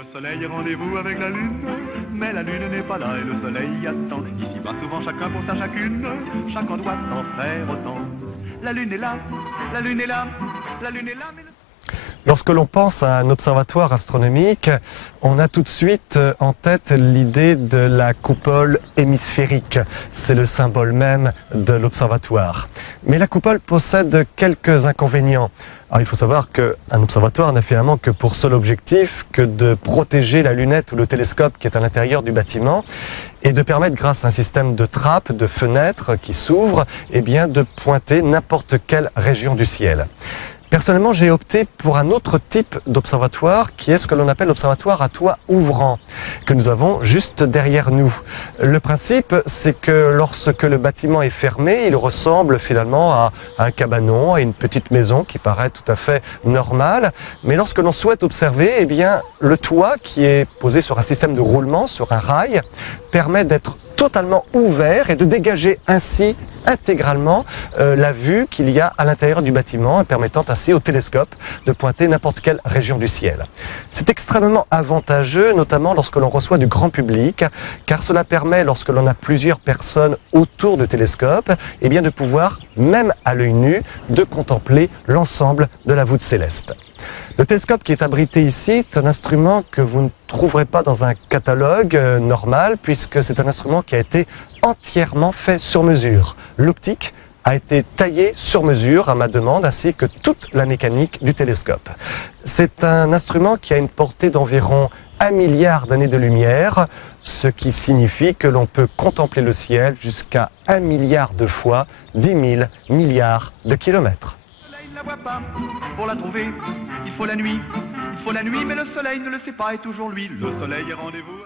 Le soleil est rendez-vous avec la lune, mais la lune n'est pas là et le soleil attend. Ici-bas souvent chacun pour sa chacune, chacun doit en faire autant. La lune est là, la lune est là, la lune est là, mais... Lorsque l'on pense à un observatoire astronomique, on a tout de suite en tête l'idée de la coupole hémisphérique. C'est le symbole même de l'observatoire. Mais la coupole possède quelques inconvénients. Alors, il faut savoir qu'un observatoire n'a finalement que pour seul objectif que de protéger la lunette ou le télescope qui est à l'intérieur du bâtiment et de permettre, grâce à un système de trappes, de fenêtres qui s'ouvrent, eh bien, de pointer n'importe quelle région du ciel. Personnellement, j'ai opté pour un autre type d'observatoire qui est ce que l'on appelle l'observatoire à toit ouvrant, que nous avons juste derrière nous. Le principe, c'est que lorsque le bâtiment est fermé, il ressemble finalement à un cabanon, à une petite maison qui paraît tout à fait normale. Mais lorsque l'on souhaite observer, eh bien, le toit qui est posé sur un système de roulement, sur un rail, permet d'être totalement ouvert et de dégager ainsi intégralement la vue qu'il y a à l'intérieur du bâtiment, permettant ainsi au télescope de pointer n'importe quelle région du ciel. C'est extrêmement avantageux, notamment lorsque l'on reçoit du grand public, car cela permet, lorsque l'on a plusieurs personnes autour du télescope, eh bien de pouvoir, même à l'œil nu, de contempler l'ensemble de la voûte céleste. Le télescope qui est abrité ici est un instrument que vous ne trouverez pas dans un catalogue normal, puisque c'est un instrument qui a été entièrement fait sur mesure. L'optique a été taillée sur mesure à ma demande, ainsi que toute la mécanique du télescope. C'est un instrument qui a une portée d'environ 1 milliard d'années de lumière, ce qui signifie que l'on peut contempler le ciel jusqu'à 1 milliard de fois 10 000 milliards de kilomètres. Il ne la voit pas, pour la trouver, il faut la nuit, mais le soleil ne le sait pas et toujours lui, le soleil est rendez-vous.